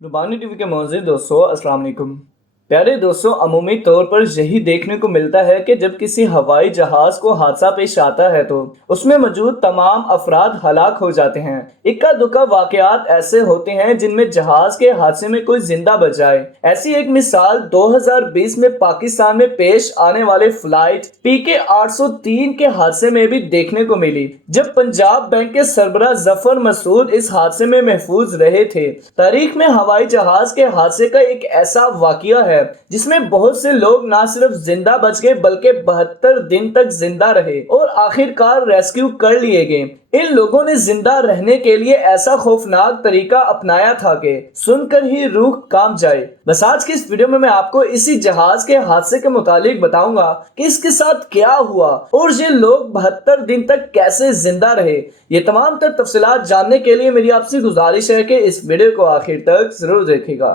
रुबानी TV के मौजूद दोस्तों अस्सलाम वालेकुम। प्यारे दोस्तों, अमूमी तौर पर यही देखने को मिलता है कि जब किसी हवाई जहाज को हादसा पेश आता है तो उसमें मौजूद तमाम अफराद हलाक हो जाते हैं। इक्का दुक्का वाकयात ऐसे होते हैं जिनमें जहाज के हादसे में कोई जिंदा बच जाए। ऐसी एक मिसाल 2020 में पाकिस्तान में पेश आने वाले फ्लाइट PK 803 के हादसे में भी देखने को मिली, जब पंजाब बैंक के सरबराह जफर मसूद इस हादसे में महफूज रहे थे। तारीख में हवाई जहाज के हादसे का एक ऐसा वाकया है जिसमें बहुत से लोग न सिर्फ जिंदा बच गए बल्कि 72 दिन तक जिंदा रहे और आखिरकार रेस्क्यू कर लिए गए। इन लोगों ने जिंदा रहने के लिए ऐसा खौफनाक तरीका अपनाया था कि सुनकर ही रूह कांप जाए। बस आज की इस वीडियो में मैं आपको इसी जहाज के हादसे के मुतालिक बताऊंगा कि इसके साथ क्या हुआ और ये लोग 72 दिन तक कैसे जिंदा रहे। ये तमाम तफसीलात जानने के लिए मेरी आपसे गुजारिश है कि इस वीडियो को आखिर तक जरूर देखिएगा।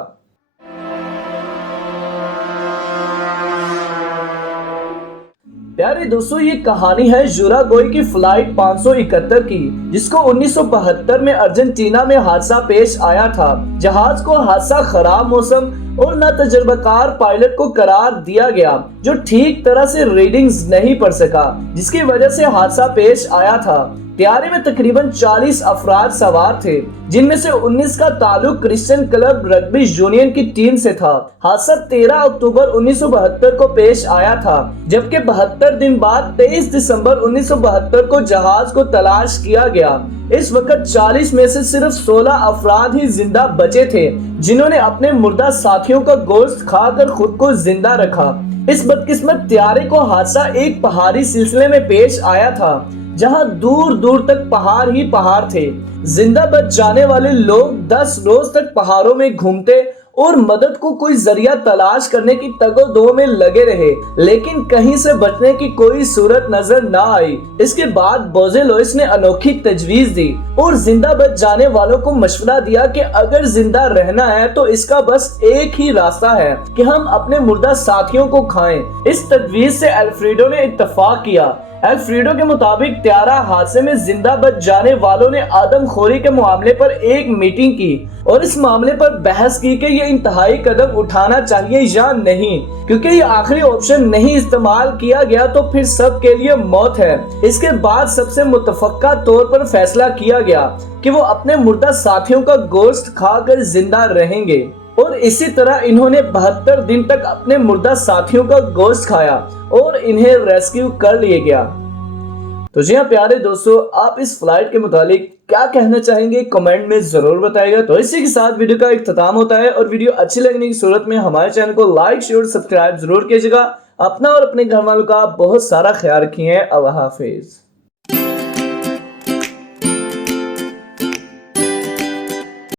प्यारे दोस्तों, ये कहानी है जुरागोई की फ्लाइट 571 की, जिसको 1972 में अर्जेंटीना में हादसा पेश आया था। जहाज को हादसा खराब मौसम और ना तजर्बाकार पायलट को करार दिया गया, जो ठीक तरह से रीडिंग्स नहीं पढ़ सका, जिसकी वजह से हादसा पेश आया था। तैयारी में तकरीबन 40 अफराद सवार थे, जिनमें से 19 का ताल्लुक क्रिश्चियन क्लब रग्बी यूनियन की टीम से था। हादसा 13 अक्टूबर 1972 को पेश आया था, जबकि 72 दिन बाद 23 दिसंबर 1972 को जहाज को तलाश किया गया। इस वक्त 40 में से सिर्फ 16 अफराद ही जिंदा बचे थे, जिन्होंने अपने मुर्दा साथियों का गोश्त खाकर खुद को जिंदा रखा। इस बदकिस्मत तैयारी को हादसा एक पहाड़ी सिलसिले में पेश आया था, जहां दूर दूर तक पहाड़ ही पहाड़ थे। जिंदा बच जाने वाले लोग 10 रोज तक पहाड़ों में घूमते और मदद को कोई जरिया तलाश करने की तगोदो में लगे रहे, लेकिन कहीं से बचने की कोई सूरत नजर न आई। इसके बाद बोजे लोइस ने अनोखी तजवीज दी और जिंदा बच जाने वालों को मशवरा दिया कि अगर जिंदा रहना है तो इसका बस एक ही रास्ता है कि हम अपने मुर्दा साथियों को खाएं। इस तजवीज से अल्फ्रेडो ने इत्तफाक किया। अल्फ्रेडो के मुताबिक त्यारा हादसे में जिंदा बच जाने वालों ने आदमखोरी के मामले पर एक मीटिंग की और इस मामले पर बहस की कि ये इंतहाई कदम उठाना चाहिए या नहीं, क्योंकि ये आखिरी ऑप्शन नहीं इस्तेमाल किया गया तो फिर सब के लिए मौत है। इसके बाद सबसे मुतफक्का तौर पर फैसला किया गया कि वो अपने मुर्दा साथियों का गोश्त खाकर जिंदा रहेंगे और इसी तरह इन्होंने 72 दिन तक अपने मुर्दा साथियों का गोश्त खाया और इन्हें रेस्क्यू कर लिया गया। तो जी हाँ प्यारे दोस्तों, आप इस फ्लाइट के मुतालिक क्या कहना चाहेंगे कमेंट में जरूर बताइएगा। तो इसी के साथ वीडियो का इख्तिताम होता है और वीडियो अच्छी लगने की सूरत में हमारे चैनल को लाइक शेयर सब्सक्राइब जरूर कीजिएगा। अपना और अपने घर वालों का बहुत सारा ख्याल रखिए। अल्लाह हाफिज।